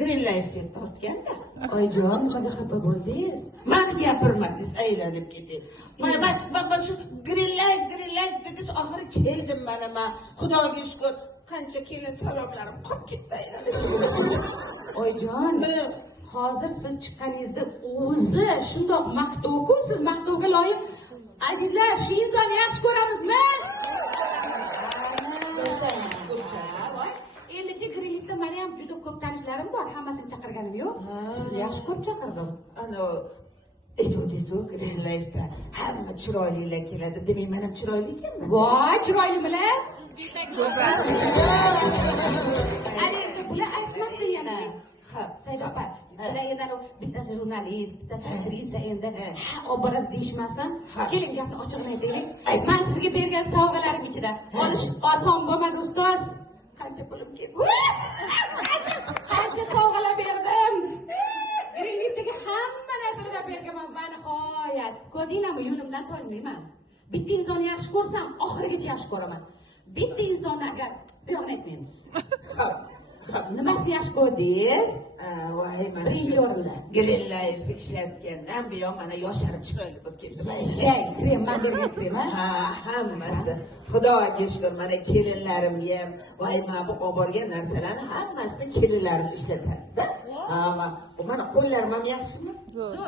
Green Life'ga tortganda. Oyijon, nimaga xafa bo'ldingiz? Mani gapirmadingiz, aylanib ketdi. Mana shu Green Life dedingiz, oxiri keldim mana men. Xudoga shukr, qancha kelin salomlarim qolib ketdi aylanib. Oyijon, hozir siz chiqqaningizda o'zi shundoq maqtovku, siz maqtovga loyiq. Azizlar, shu insonni yaxshi ko'ramizmi? Voy, endichi Greenleaf'da meni ham juda ko'p tanishlarim bor, hammasini chaqirganim yo'q. Sizni yaxshi ko'p chaqirdim. Ano aytuvdingiz-ku, Green Life'da hamma chiroylilar keladi. Demak, men ham chiroyli ekanman. Voy, chiroylimilar? Ana endi bular aytmasin yana. Said opa, sizlardan bittasi jurnalist, bittasi aktrisa endi olib boradi deyishmasin. Keling, gapni ochig'ini aytaylik. Men sizga bergan sovg'alarim ichida olish oson bo'lmadi, ustoz. Qancha pulim ketdi? Qancha sovg'alar berdim? Greenleaf'dagi hamma narsalarni berganman va nihoyat. Ko'rdinglarmi, yo'limdan toymayman. Bitta insonni yaxshi ko'rsam, oxirigacha yaxshi ko'raman. Bitta insonni agar bu yoqni aytmaymiz. Nimasini yaxshi ko'rdingiz? Voy, mana birinchi o'rinda Green Life ishlatgandan buyon mana yosharib chiroyli bo'lib ketdim. Krem, mag'rur krem, ha, hammasi. Xudoga shukr, mana kelinlarimga ham, voy, men bu olib borgan narsalarni hammasini kelinlarim ishlatadi. Mana qo'llarim ham yaxshimi?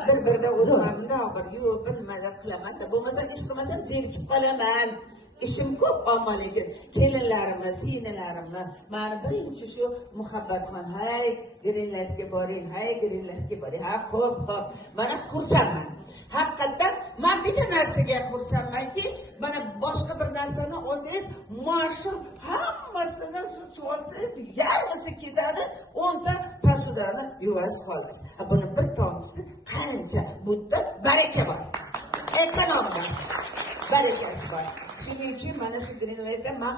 Bir-birida o'zim ham bundoq bir yuvib, bir nima qilaman-da, bo'lmasa ish qilmasam zerikib qolaman. İşim ko'p, ammo lekin kelinlarimni, singillarimni, meni birinchi shu Muhabbatxon, hay, Green Life'ga boring, hay, Green Life'ga boring. Ha, xo'p. Mana xursandman. Haqiqatan men bitta narsaga xursandmanki, mana boshqa bir narsani olsangiz, maoshim hammasini olsangiz, yarmisi ketadi, 10 ta posudani yuvasiz qolasiz. Buni bir tomchisi qancha bunda baraka bor. Ekonomda barakasi bor. Shuning uchun mana shu Green Life'da men